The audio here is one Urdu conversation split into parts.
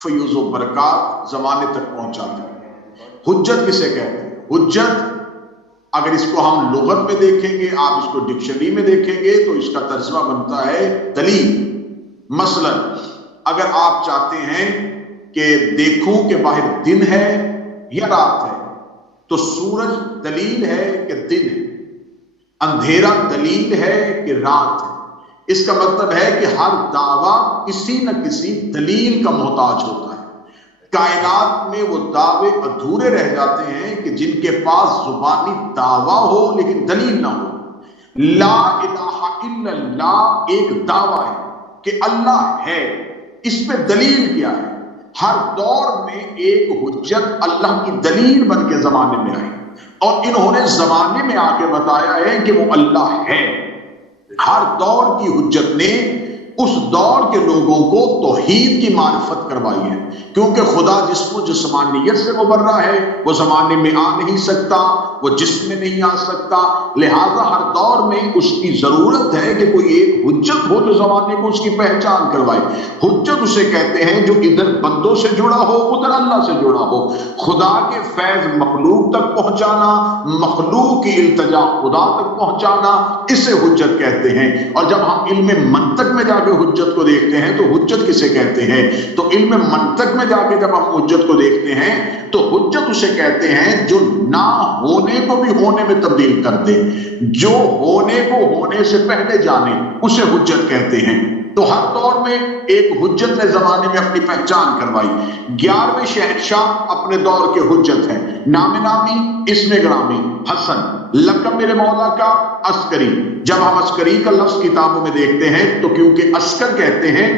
فیوز و برکات زمانے تک پہنچاتے ہیں۔ حجت کسے کہتے ہیں؟ حجت اگر اس کو ہم لغت میں دیکھیں گے، آپ اس کو ڈکشنری میں دیکھیں گے تو اس کا ترجمہ بنتا ہے دلیل۔ مثلا اگر آپ چاہتے ہیں کہ دیکھوں کہ باہر دن ہے یا رات ہے تو سورج دلیل ہے کہ دن ہے، اندھیرا دلیل ہے کہ رات ہے۔ اس کا مطلب ہے کہ ہر دعویٰ کسی نہ کسی دلیل کا محتاج ہوتا ہے۔ کائنات میں وہ دعوے ادھورے رہ جاتے ہیں کہ جن کے پاس زبانی دعویٰ ہو لیکن دلیل نہ ہو۔ لا الہ الا اللہ ایک دعویٰ ہے کہ اللہ ہے، اس پہ دلیل کیا ہے؟ ہر دور میں ایک حجت اللہ کی دلیل بن کے زمانے میں آئی اور انہوں نے زمانے میں آ کے بتایا ہے کہ وہ اللہ ہے۔ ہر دور کی حجت نے اس دور کے لوگوں کو توحید کی معرفت کروائی ہے، کیونکہ خدا جسم و جسمانیت سے مبرہ ہے، وہ زمانے میں آ نہیں سکتا، وہ جسم میں نہیں آ سکتا، لہذا ہر دور میں اس کی ضرورت ہے کہ کوئی ایک حجت ہو جو زمانے کو اس کی پہچان کروائے۔ حجت اسے کہتے ہیں جو ادھر بندوں سے جڑا ہو ادھر اللہ سے جڑا ہو۔ خدا کے فیض مخلوق تک پہنچانا، مخلوق کی التجا خدا تک پہنچانا، اسے حجت کہتے ہیں۔ اور جب ہم علم منطق میں جا کے حجت کو دیکھتے ہیں تو حجت کسے کہتے ہیں؟ تو علم منطق میں جا کے جب ہم حجت کو دیکھتے ہیں تو حجت اسے کہتے ہیں جو نہ ہونے کو بھی ہونے میں تبدیل کر دے، جو ہونے کو ہونے سے پہلے جانے، اسے حجت کہتے ہیں۔ تو ہر دور میں ایک حجت نے زمانے میں اپنی پہچان کروائی۔ 11ویں شہنشاہ اپنے دور کے حجت ہیں، نام نامی، اسم گرامی حسن، لقب میرے مولا کا عسکری۔ جب ہم عسکری کا لفظ کتابوں میں دیکھتے ہیں تو کیونکہ عسکر کہتے ہیں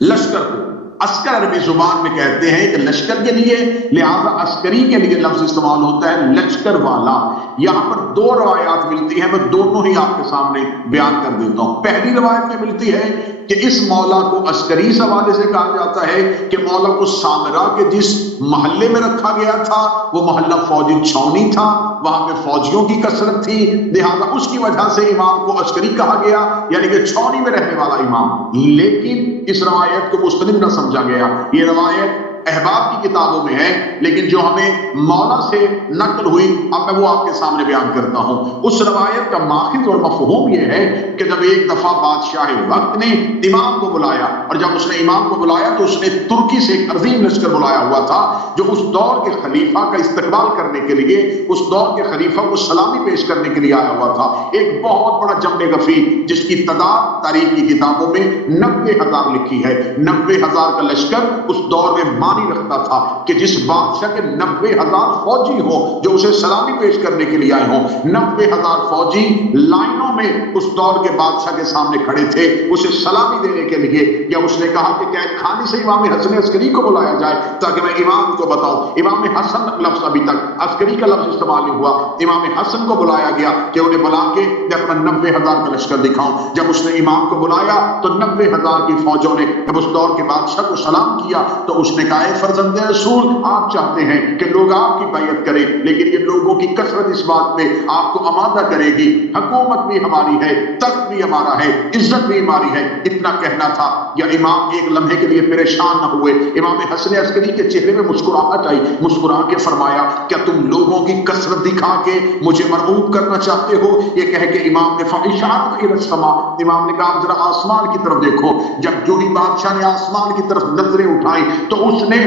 لشکر کو، عسکر عربی زبان میں کہتے ہیں کہ لشکر کے لیے، لہذا عسکری کے لیے لفظ استعمال ہوتا ہے لشکر والا۔ یہاں پر دو روایات ملتی ہیں، میں دونوں ہی آپ کے سامنے بیان کر دیتا ہوں۔ پہلی روایت میں ملتی ہے کہ اس مولا کو عسکری اس حوالے سے کہا جاتا ہے کہ مولا کو سامرا کے جس محلے میں رکھا گیا تھا وہ محلہ فوجی چھاؤنی تھا، وہاں پہ فوجیوں کی کثرت تھی، لہذا اس کی وجہ سے امام کو عسکری کہا گیا، یعنی کہ چھاؤنی میں رہنے والا امام۔ لیکن اس روایت کو مستند نہ سمجھا گیا، یہ روایت احباب کی کتابوں میں ہے، لیکن جو ہمیں مولا سے نقل ہوئی اب میں وہ آپ کے سامنے بیان کرتا ہوں۔ اس روایت کا ماخذ اور مفہوم یہ ہے کہ جب ایک دفعہ بادشاہ وقت نے امام کو بلایا، اور جب اس نے امام کو بلایا تو اس نے ترکی سے ایک عظیم لشکر بلایا ہوا تھا جو اس دور کے خلیفہ کا استقبال کرنے کے لیے، اس دور کے خلیفہ کو سلامی پیش کرنے کے لیے آیا ہوا تھا۔ ایک بہت بڑا جمع غفیر جس کی تعداد تاریخ کی کتابوں میں 90,000 لکھی ہے۔ 90,000 کا لشکر اس دور میں مانی رکھتا تھا کہ جس بادشاہ کے 90,000 فوجی ہوں جو اسے سلامی پیش کرنے کے لیے آئے ہوں، 90,000 فوجی لائنوں میں اس دور کے بادشاہ کے سامنے کھڑے تھے اسے سلامی دینے کے لیے۔ یا اس نے کہا کہ قید خانے سے امام حسن عسکری کو بلایا جائے تاکہ میں امام کو بتاؤں۔ امام حسن لفظ ابھی تک عسکری کا لفظ استعمال نہیں ہوا، امام حسن کو بلایا گیا کہ انہیں بلا کے میں اپنا 90,000 کا لشکر دکھاؤں۔ جب اس نے امام کو بلایا تو 90,000 کی فوجوں نے جب اس دور کے بادشاہ کو سلام کیا تو اس نے کہا اے فرزند رسول، آپ چاہتے ہیں کہ لوگ آپ کی بیعت کریں، لیکن یہ لوگوں کی کثرت اس بات میں آپ کو آمادہ کرے گی، حکومت بھی ہماری ہے، تخت بھی ہمارا ہے، عزت بھی ہماری ہے۔ اتنا کہنا تھا یا امام ایک لمحے کے لیے پریشان نہ ہوئے، امام حسن عسکری کے چہرے میں مسکراہٹ آئی، مسکرا کے فرمایا کیا تم لوگوں کی کثرت دکھا کے مجھے مرعوب کرنا چاہتے ہو؟ یہ کہہ کے امام نے فاشارت الی السماء، امام نے کہا ذرا آسمان کی طرف دیکھو۔ جب جو ہی بادشاہ نے آسمان کی طرف نظریں اٹھائیں تو اس نے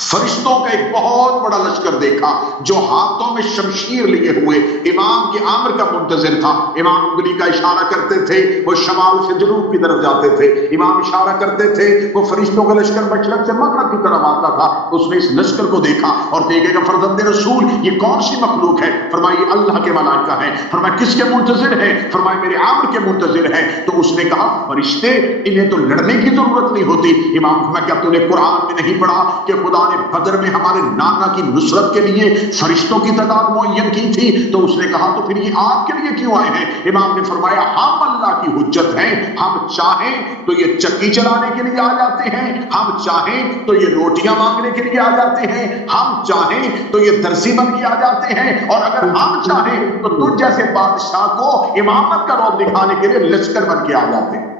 فرشتوں کا ایک بہت بڑا لشکر دیکھا جو ہاتھوں میں شمشیر لیے ہوئے امام کے آمر کا منتظر تھا۔ امام انگلی کا اشارہ کرتے تھے، وہ شمال سے جنوب کی طرف جاتے تھے، امام اشارہ کرتے تھے، وہ فرشتوں کا لشکر مشرق سے مغرب کی طرف آتا تھا۔ اس نے اس لشکر کو دیکھا اور دیکھے گا فرزند رسول یہ کون سی مخلوق ہے؟ فرمایا اللہ کے ملائکہ ہیں۔ فرمایا کس کے منتظر ہے؟ فرمایا میرے آمر کے منتظر ہے۔ تو اس نے کہا فرشتے انہیں تو لڑنے کی ضرورت نہیں ہوتی۔ امام فرمایا کیا تو نے قرآن میں نہیں پڑھا کہ خدا نے بدر میں ہمارے نانا کی نصرت کے لیے فرشتوں کی تعداد معین کی تھی؟ تو اس نے کہا تو پھر یہ آپ کے لیے کیوں آئے ہیں؟ امام نے فرمایا ہم اللہ کی حجت ہیں، ہم چاہیں تو یہ چکی چلانے کے لیے آ جاتے ہیں، ہم چاہیں تو یہ روٹیاں مانگنے کے لیے آ جاتے ہیں، ہم چاہیں تو یہ درسی بن کے آ جاتے ہیں، اور اگر ہم چاہیں تو تجھ جیسے بادشاہ کو امامت کا روب دکھانے کے لیے لشکر بن کے آ جاتے ہیں۔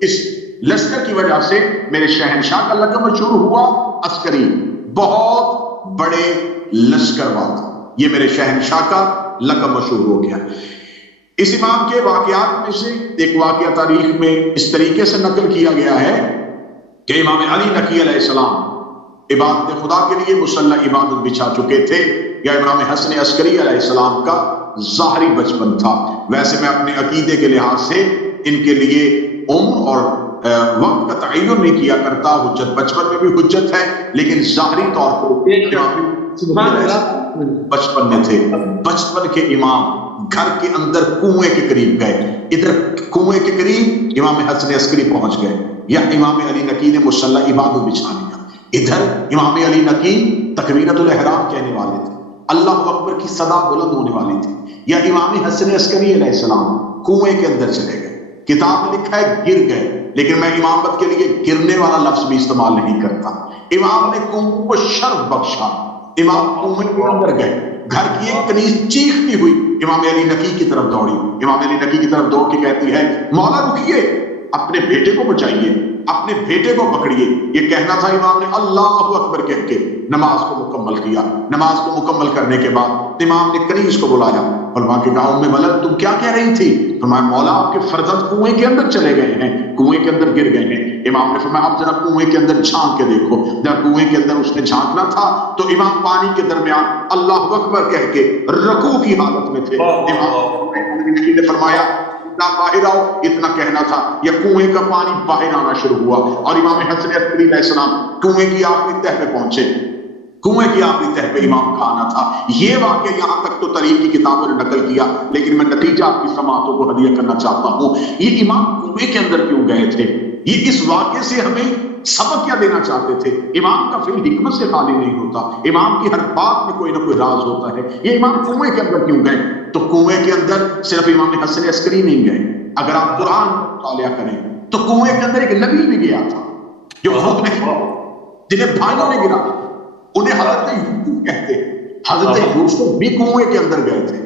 اس لشکر کی وجہ سے میرے شہنشاہ کا لقب مشہور ہوا عسکری، بہت بڑے لشکر والا، یہ میرے شہنشاہ کا لقب مشہور ہو گیا۔ اس امام کے واقعات میں سے ایک واقعہ تاریخ میں اس طریقے سے نقل کیا گیا ہے کہ امام علی نقی علیہ السلام عبادت خدا کے لیے مسلح عبادت بچھا چکے تھے، یا امام حسن عسکری علیہ السلام کا ظاہری بچپن تھا۔ ویسے میں اپنے عقیدے کے لحاظ سے ان کے لیے عمر اور وقت کا تعین نہیں کیا کرتا، حجت بچپن میں بھی حجت ہے، لیکن ظاہری طور پر بچپن میں تھے۔ بچپن کے امام گھر کے اندر کنویں کے قریب گئے، ادھر کنویں کے قریب امام حسن عسکری پہنچ گئے، یا امام علی نقی نے مسلح عبادت بچھا لیا، ادھر امام علی نقی تکبیرۃ الاحرام کہنے والے تھے، اللہ اکبر کی صدا بلند ہونے والی تھی، یا امام حسن عسکری علیہ السلام کنویں کے اندر چلے گئے۔ کتاب میں لکھا ہے گر گئے، لیکن میں امامت کے لیے گرنے والا لفظ بھی استعمال نہیں کرتا۔ امام نے کنویں کو شرف بخشا، امام کنویں کے اندر گئے، گھر کی ایک کنیز چیختی ہوئی امام علی نقی کی طرف دوڑی، امام علی نقی کی طرف دوڑ کے کہتی ہے مولا رکیے، اپنے بیٹے کو بچائیے، اپنے بیٹے کو پکڑیے۔ یہ کہنا تھا، امام نے اللہ اکبر کہہ کے نماز کو مکمل کیا۔ نماز کو مکمل کرنے کے بعد امام نے کنیز کو بلایا، فرما کے کہا ام ولد تم کیا کہہ رہی تھی؟ فرمایا مولا آپ کے فرزند کنویں کے اندر چلے گئے ہیں، کنویں کے اندر گر گئے ہیں۔ امام نے فرمایا اب ذرا کنویں کے اندر جھانک کے دیکھو۔ جب کنویں کے اندر اس نے جھانکنا تھا تو امام پانی کے درمیان اللہ اکبر کہہ کے رکوع کی حالت میں تھے۔ امام نے فرمایا باہر آؤ، اتنا کہنا تھا، یا کنویں کا پانی باہر آنا شروع ہوا، اور امام حسن عسکری علیہ السلام کنویں کی آخری تہہ پہ پہنچے۔ کنویں کی آخری تہہ پہ امام کا آنا تھا۔ یہ واقعہ یہاں تک تو تاریخ کی کتابوں نے نقل کیا، لیکن میں نتیجہ آپ کی سماعتوں کو ہدیہ کرنا چاہتا ہوں۔ یہ امام کنویں کے اندر کیوں گئے تھے؟ یہ اس واقعے سے ہمیں سبق کیا دینا چاہتے تھے؟ امام کا فعل حکمت سے خالی نہیں ہوتا، امام کی ہر بات میں کوئی نہ کوئی راز ہوتا ہے۔ یہ امام کنویں کے اندر کیوں گئے؟ تو کنویں کے اندر صرف امام حسن عسکری نہیں گئے، اگر آپ قرآن مطالعہ کریں تو کنویں کے اندر ایک نبی بھی گیا تھا جو خود نہیں، جنہیں بھائیوں نے گرا، انہیں حضرت یوسف کہتے ہیں۔ حضرت یوسف بھی کنویں کے اندر گئے تھے،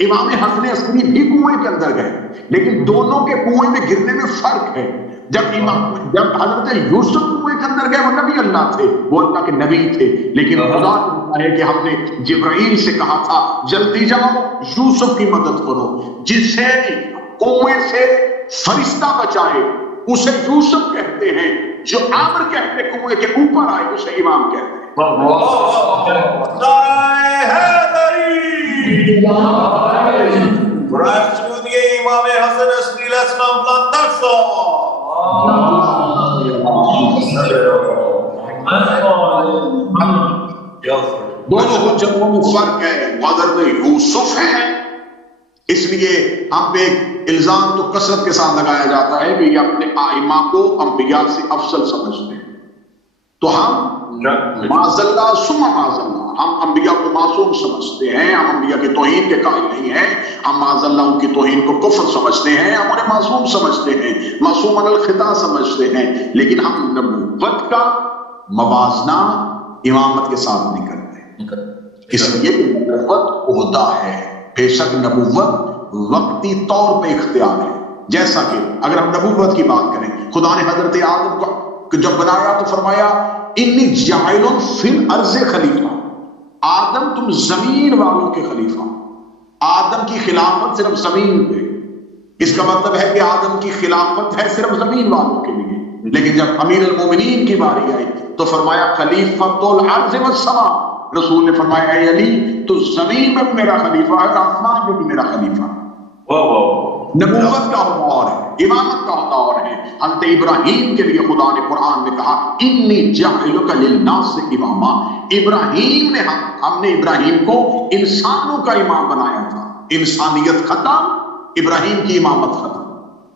امام حسن عسکری بھی کنویں کے اندر گئے، لیکن دونوں کے کنویں میں گرنے میں فرق ہے۔ جب حضرت یوسف کنویں کے اندر گئے وہ نبی اللہ تھے، وہ اللہ کے نبی تھے، لیکن خدا ہے کہ ہم نے جبرائیل سے کہا تھا جلدی جاؤ یوسف کی مدد کرو، جسے کنویں سے فرشتہ بچائے اسے یوسف کہتے ہیں، جو عامر کہتے کنویں کے اوپر آئے اسے امام کہتے ہیں۔ امام حسن عسکری علیہ السلام دونوں حجتوں میں فرق ہے۔ حضرت یوسف ہے، اس لیے ہم پہ الزام تو کثرت کے ساتھ لگایا جاتا ہے کہ یہ اپنے ائمہ کو انبیاء سے افضل سمجھتے ہیں، تو ہم معاذ اللہ ثم معاذ اللہ ہم انبیاء کو معصوم سمجھتے ہیں، ہم انبیاء کی توہین کے قائل نہیں ہیں، ہم معاذ اللہ ان کی توہین کو کفر سمجھتے ہیں، ہم انہیں معصوم سمجھتے ہیں، معصوم علی الخطا سمجھتے ہیں، لیکن ہم نبوت کا موازنہ امامت کے ساتھ نہیں کرتے، اس لیے کہ نبوت عہدہ ہے، بے شک نبوت وقتی طور پہ اختیار ہے۔ جیسا کہ اگر ہم نبوت کی بات کریں، خدا نے حضرت آدم کو جب بنایا تو فرمایا انی جاعل فی الارض خلیفہ، آدم تم زمین والوں کے خلیفہ۔ آدم کی خلافت صرف زمین پہ، اس کا مطلب ہے کہ آدم کی خلافت ہے صرف زمین والوں کے لیے، لیکن جب امیر المومنین کی باری آئی تو فرمایا خلیفۃ الارض والسماء، رسول نے فرمایا اے علی تو زمین میں بھی میرا خلیفہ ہے، آسمان میں بھی میرا خلیفہ ہے۔ نبوت کا ہوتا اور ہے، امامت کا ہوتا اور ہے۔ حضرت ابراہیم کے لیے خدا نے قرآن میں کہا انی جاعلک للناس اماما، ابراہیم نے ہم نے ابراہیم کو انسانوں کا امام بنایا تھا، انسانیت ختم، ابراہیم کی امامت ختم۔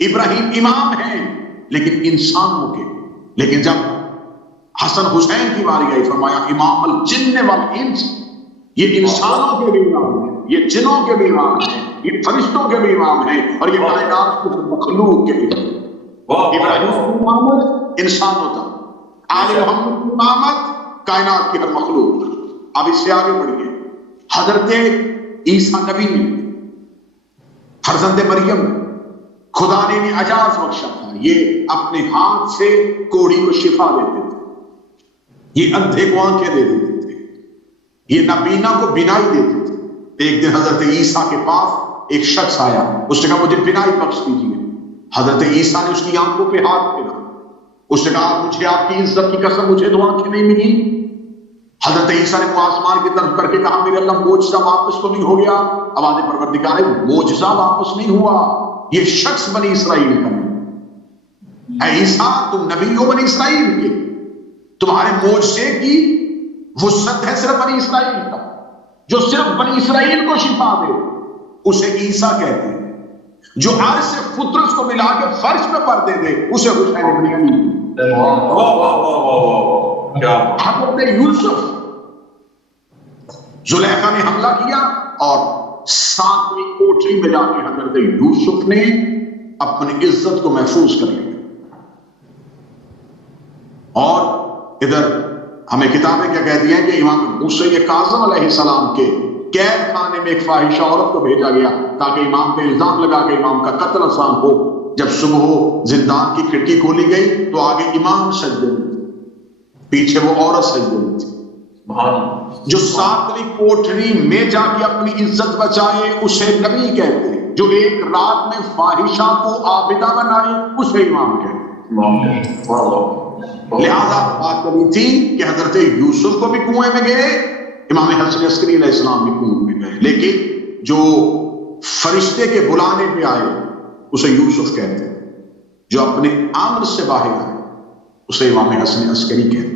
ابراہیم امام ہیں لیکن انسانوں کے، لیکن جب حسن حسین کی باری آئی فرمایا امام الجن والانس، یہ انسانوں کے بھی امام ہیں، یہ جنوں کے بھی امام ہیں، یہ فرشتوں کے بھی امام ہیں، اور یہ کائنات کے مخلوق کے بھی امام ہیں۔ ابراہیم کی امامت انسانوں تک، آل محمد کی امامت کائنات کی ہر مخلوق۔ اب اس سے آگے بڑھیے، حضرت عیسیٰ نبی فرزند مریم، خدا نے انہیں اعجاز بخشا تھا. یہ اپنے ہاتھ سے کوڑی کو شفا دیتے تھے, یہ اندھے کو آنکھیں دے دیتے تھے, یہ نابینا کو بینائی دیتے تھے. ایک دن حضرت عیسیٰ کے پاس ایک شخص آیا, اس نے کہا مجھے بینائی بخش دیجیے. حضرت عیسیٰ نے اس کی آنکھوں پہ ہاتھ پھیرا, اس نے کہا مجھے آپ کی عزت کی قسم مجھے تو آنکھیں نہیں ملی. حضرت عیسیٰ نے آسمان کی طرف کر کے کہا میرے اللہ معجزہ واپس تو نہیں ہو گیا؟ آواز پروردگار ہے معجزہ واپس نہیں ہوا, یہ شخص بنی اسرائیل کا ہے. اے عیسیٰ تم نبی ہو بنی اسرائیل کے, تمہارے معجزے کی وسعت ہے صرف بنی اسرائیل کا. جو صرف بنی اسرائیل کو شفا دے اسے عیسیٰ کہتے ہیں. جو عرش سے فطرت کو ملا کے فرش پہ پردے دے اسے حسین ابن علی. حضرت یوسف, زلیخا نے حملہ کیا اور 7ویں کوٹری میں جا کے حضرت یوسف نے اپنی عزت کو محفوظ کر لیا. اور ادھر ہمیں کتابیں کیا کہتی ہیں کہ امام موسیٰ کاظم علیہ السلام کے قید خانے میں ایک فاحشہ عورت کو بھیجا گیا تاکہ امام پہ الزام لگا کے امام کا قتل آسان ہو. جب صبح ہو زندان کی کھڑکی کھولی گئی تو آگے امام سجدے میں تھے, پیچھے وہ عورت سجدے میں تھی. جو 7ویں کوٹری میں جا کے اپنی عزت بچائے اسے نبی کہتے ہیں. جو ایک رات میں فاحشہ کو عابدہ بنائے اسے امام کہتے ہیں. لہذا بات کری تھی کہ حضرت یوسف کو بھی کنویں میں گئے, امام حسن عسکری علیہ السلام بھی کنویں میں گئے, لیکن جو فرشتے کے بلانے پہ آئے اسے یوسف کہتے ہیں. جو اپنے امر سے باہر آئے اسے امام حسن عسکری کہتے ہیں.